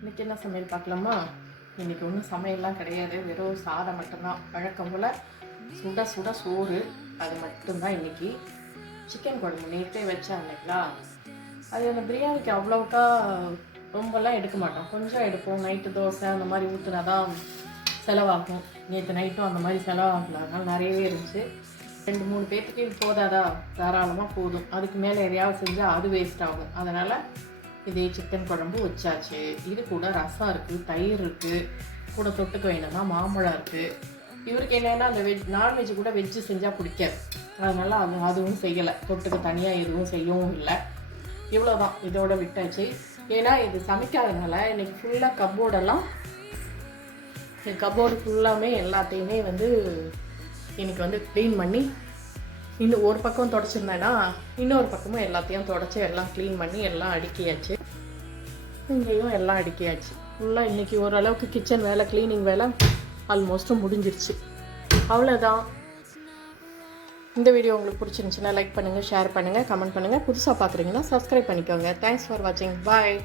இன்றைக்கி என்ன சமையல் பார்க்கலாமா? இன்றைக்கி ஒன்றும் சமையல்லாம் கிடையாது, வெறும் சாதம் மட்டும்தான். வழக்கம் போல் சுட சுட சோறு, அது மட்டும்தான். இன்றைக்கி சிக்கன் குழம்பு நேற்றே வச்சேன் இல்லைங்களா, அது அந்த பிரியாணிக்கு அவ்வளோக்கா ரொம்பலாம் எடுக்க மாட்டோம், கொஞ்சம் எடுப்போம். நைட்டு தோசை அந்த மாதிரி ஊற்றுனா தான் செலவாகும். நேற்று நைட்டும் அந்த மாதிரி செலவாகல, அதனால் நிறையவே இருந்துச்சு. 2-3 பேர்த்துக்கு போதாதா? தாராளமாக போதும். அதுக்கு மேலே எதையாவது செஞ்சால் அது வேஸ்ட் ஆகும். அதனால் இதே சிக்கன் குழம்பு வச்சாச்சு. இது கூட ரசம் இருக்குது, தயிர் இருக்குது, கூட தொட்டுக்க வேணும்னா மாம்பழம் இருக்குது. இவருக்கு என்னென்னா அந்த நான்வெஜ் கூட வெஜ்ஜு செஞ்சால் பிடிக்காது, அதனால் அதுவும் செய்யலை. தொட்டுக்க தனியாக எதுவும் செய்யவும் இல்லை. இவ்வளோதான், இதோட விட்டாச்சு. ஏன்னா இது சமைக்காதனால இன்றைக்கி ஃபுல்லாக கப்போர்டு ஃபுல்லாமே எல்லாத்தையுமே எனக்கு க்ளீன் பண்ணி, இன்னும் ஒரு பக்கம் தொடச்சிருந்தேன்னா இன்னொரு பக்கமும் எல்லாத்தையும் தொடச்சி எல்லாம் க்ளீன் பண்ணி எல்லாம் அடுக்கியாச்சு. இங்கேயும் எல்லாம் அடுக்கியாச்சு. ஃபுல்லாக இன்றைக்கி ஓரளவுக்கு கிச்சன் வேலை, க்ளீனிங் வேலை ஆல்மோஸ்ட்டும் முடிஞ்சிருச்சு. அவ்வளோதான். இந்த வீடியோ உங்களுக்கு பிடிச்சிருந்துச்சுன்னா லைக் பண்ணுங்கள், ஷேர் பண்ணுங்கள், கமெண்ட் பண்ணுங்கள். புதுசாக பார்க்குறீங்கன்னா சப்ஸ்கிரைப் பண்ணிக்கோங்க. தேங்க்ஸ் ஃபார் வாட்சிங். பாய்.